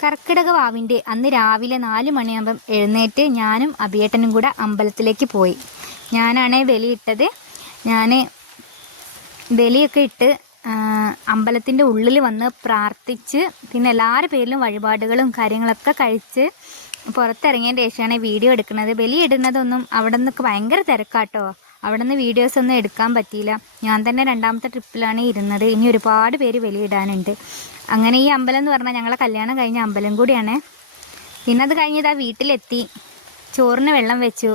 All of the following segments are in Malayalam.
കർക്കിടക വാവിന്റെ അന്ന് രാവിലെ നാല് മണിയാകുമ്പം എഴുന്നേറ്റ് ഞാനും അഭിയേട്ടനും കൂടെ അമ്പലത്തിലേക്ക് പോയി. ഞാനാണ് ബലിയിട്ടത്. ഞാൻ ബലിയൊക്കെ ഇട്ട് അമ്പലത്തിന്റെ ഉള്ളിൽ വന്ന് പ്രാർത്ഥിച്ച് പിന്നെ എല്ലാവരുടെ പേരിലും വഴിപാടുകളും കാര്യങ്ങളൊക്കെ കഴിച്ച് പുറത്തിറങ്ങിയതിന്റെ ശേഷമാണ് വീഡിയോ എടുക്കുന്നത്. ബലിയിടുന്നതൊന്നും അവിടെ നിന്നൊക്കെ ഭയങ്കര തിരക്കാട്ടോ. അവിടെ നിന്ന് വീഡിയോസ് ഒന്നും എടുക്കാൻ പറ്റിയില്ല. ഞാൻ തന്നെ രണ്ടാമത്തെ ട്രിപ്പിലാണ് ഇരുന്നത്. ഇനി ഒരുപാട് പേര് വെളിയിടാനുണ്ട് അങ്ങനെ ഈ അമ്പലം എന്ന് പറഞ്ഞാൽ ഞങ്ങളെ കല്യാണം കഴിഞ്ഞ അമ്പലം കൂടിയാണ്. പിന്നെ അത് കഴിഞ്ഞ് ഇതാ വീട്ടിലെത്തി. ചോറിന് വെള്ളം വെച്ചു.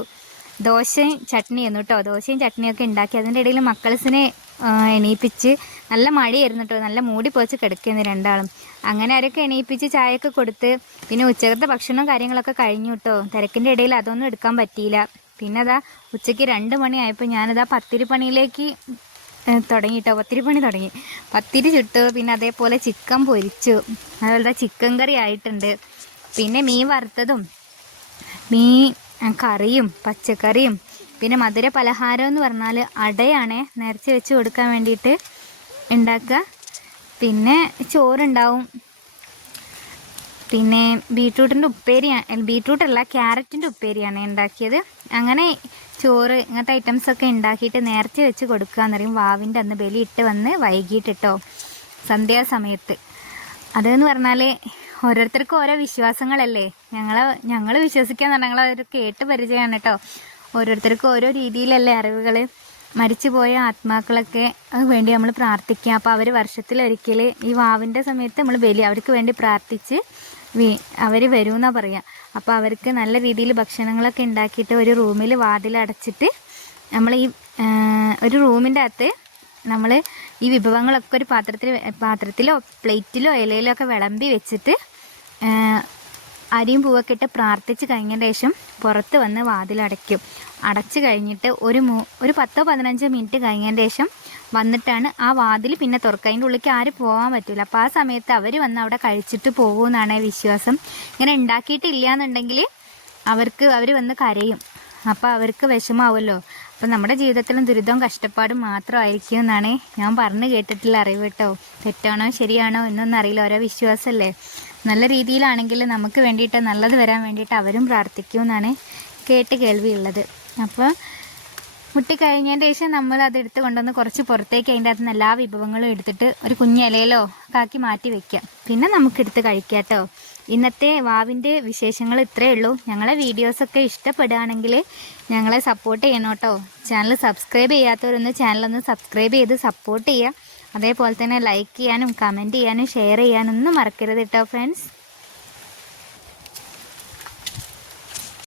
ദോശയും ചട്നിയായിരുന്നു കേട്ടോ ദോശയും ചട്നിയൊക്കെ ഉണ്ടാക്കി. അതിന്റെ ഇടയിൽ മക്കൾസിനെ എണീപ്പിച്ച് നല്ല മഴയായിരുന്നു കേട്ടോ നല്ല മൂടി പോച്ച് കിടക്കുന്നു രണ്ടാളും. അങ്ങനെ അവരൊക്കെ എണീപ്പിച്ച് ചായയൊക്കെ കൊടുത്ത് പിന്നെ ഉച്ചകത്തെ ഭക്ഷണവും കാര്യങ്ങളൊക്കെ കഴിഞ്ഞു കേട്ടോ തിരക്കിന്റെ ഇടയിൽ അതൊന്നും എടുക്കാൻ പറ്റിയില്ല. പിന്നെ അതാ ഉച്ചയ്ക്ക് രണ്ട് മണിയായപ്പോൾ ഞാനിതാ പത്തിരി പണിയിലേക്ക് ഏഹ് തുടങ്ങി കേട്ടോ പത്തിരി പണി തുടങ്ങി. പത്തിരി ചുട്ടു. പിന്നെ അതേപോലെ ചിക്കൻ പൊരിച്ചു. അതുപോലെ ചിക്കൻ കറി ആയിട്ടുണ്ട്. പിന്നെ മീൻ വറുത്തതും മീൻ കറിയും പച്ചക്കറിയും പിന്നെ മധുര പലഹാരം എന്ന് പറഞ്ഞാൽ അടയാണ് നേർച്ച വെച്ച് കൊടുക്കാൻ വേണ്ടിയിട്ട് ഉണ്ടാക്കുക. പിന്നെ ചോറുണ്ടാവും. പിന്നെ ബീട്രൂട്ടിന്റെ ഉപ്പേരിയാണ് ബീട്രൂട്ടല്ല ക്യാരറ്റിന്റെ ഉപ്പേരിയാണ് ഉണ്ടാക്കിയത്. അങ്ങനെ ചോറ് ഇങ്ങനത്തെ ഐറ്റംസ് ഒക്കെ ഉണ്ടാക്കിയിട്ട് നേരത്തെ വെച്ച് കൊടുക്കുക എന്ന് പറയും. വാവിന്റെ അന്ന് ബലിയിട്ട് വന്ന് വൈകിട്ടിട്ടോ സന്ധ്യാസമയത്ത്. അതെന്ന് പറഞ്ഞാൽ ഓരോരുത്തർക്കും ഓരോ വിശ്വാസങ്ങളല്ലേ. ഞങ്ങൾ ഞങ്ങൾ വിശ്വസിക്കാന്ന് പറഞ്ഞാൽ ഞങ്ങൾ കേട്ട് പരിചയമാണ് കേട്ടോ. ഓരോരുത്തർക്കും ഓരോ രീതിയിലല്ലേ അറിവുകൾ മരിച്ചുപോയ ആത്മാക്കളൊക്കെ വേണ്ടി നമ്മൾ പ്രാർത്ഥിക്കുക അപ്പോൾ അവർ വർഷത്തിലൊരിക്കൽ ഈ വാവിന്റെ സമയത്ത് നമ്മൾ ബലി അവർക്ക് വേണ്ടി പ്രാർത്ഥിച്ച് അവർ വരുമെന്നാണ് പറയുക അപ്പോൾ അവർക്ക് നല്ല രീതിയിൽ ഭക്ഷണങ്ങളൊക്കെ ഉണ്ടാക്കിയിട്ട് ഒരു റൂമിൽ വാതിലടച്ചിട്ട് നമ്മൾ ഈ ഒരു റൂമിന്റെ അകത്ത് നമ്മൾ ഈ വിഭവങ്ങളൊക്കെ ഒരു പാത്രത്തിൽ പാത്രത്തിലോ പ്ലേറ്റിലോ ഇലയിലോ ഒക്കെ വിളമ്പി വെച്ചിട്ട് അരിയും പൂവൊക്കെ ഇട്ട് പ്രാർത്ഥിച്ച് കഴിഞ്ഞതിന് ശേഷം പുറത്ത് വന്ന് വാതിലടയ്ക്കും. അടച്ചു കഴിഞ്ഞിട്ട് ഒരു മൂ ഒരു പത്തോ പതിനഞ്ചോ മിനിറ്റ് കഴിഞ്ഞതിന് ശേഷം വന്നിട്ടാണ് ആ വാതിൽ പിന്നെ തുറക്കുക. അതിന്റെ ഉള്ളിലേക്ക് ആരും പോകാൻ പറ്റില്ല അപ്പോൾ ആ സമയത്ത് അവർ വന്ന് അവിടെ കഴിച്ചിട്ട് പോകുമെന്നാണ് വിശ്വാസം. ഇങ്ങനെ ഉണ്ടാക്കിയിട്ടില്ല എന്നുണ്ടെങ്കിൽ അവർക്ക് അവർ വന്ന് കരയും. അപ്പോൾ അവർക്ക് വിഷമാവുമല്ലോ. അപ്പം നമ്മുടെ ജീവിതത്തിലും ദുരിതവും കഷ്ടപ്പാടും മാത്രമായിരിക്കും എന്നാണ് ഞാൻ പറഞ്ഞു കേട്ടിട്ടുള്ള അറിവ് കേട്ടോ. തെറ്റാണോ ശരിയാണോ എന്നൊന്നും അറിയില്ല. ഓരോ വിശ്വാസമല്ലേ? നല്ല രീതിയിലാണെങ്കിൽ നമുക്ക് വേണ്ടിയിട്ട് നല്ലത് വരാൻ വേണ്ടിയിട്ട് അവരും പ്രാർത്ഥിക്കും എന്നാണ് കേട്ട് കേൾവിയുള്ളത്. അപ്പോൾ മുട്ടി കഴിഞ്ഞതിന് ശേഷം നമ്മൾ അത് എടുത്ത് കൊണ്ടുവന്ന് കുറച്ച് പുറത്തേക്ക് അതിന്റെ അകത്ത് നിന്ന് എല്ലാ വിഭവങ്ങളും എടുത്തിട്ട് ഒരു കുഞ്ഞിലയിലോ ഒക്കെ മാറ്റി വെക്കാം പിന്നെ നമുക്കെടുത്ത് കഴിക്കാം കേട്ടോ. ഇന്നത്തെ വാവിന്റെ വിശേഷങ്ങൾ ഇത്രയേ ഉള്ളൂ. ഞങ്ങളെ വീഡിയോസൊക്കെ ഇഷ്ടപ്പെടുകയാണെങ്കിൽ ഞങ്ങളെ സപ്പോർട്ട് ചെയ്യണം കേട്ടോ. ചാനൽ സബ്സ്ക്രൈബ് ചെയ്യാത്തവരൊന്ന് ചാനലൊന്ന് സബ്സ്ക്രൈബ് ചെയ്ത് സപ്പോർട്ട് ചെയ്യുക. അതേപോലെ തന്നെ ലൈക്ക് ചെയ്യാനും കമന്റ് ചെയ്യാനും ഷെയർ ചെയ്യാനൊന്നും മറക്കരുത് കേട്ടോ ഫ്രണ്ട്സ്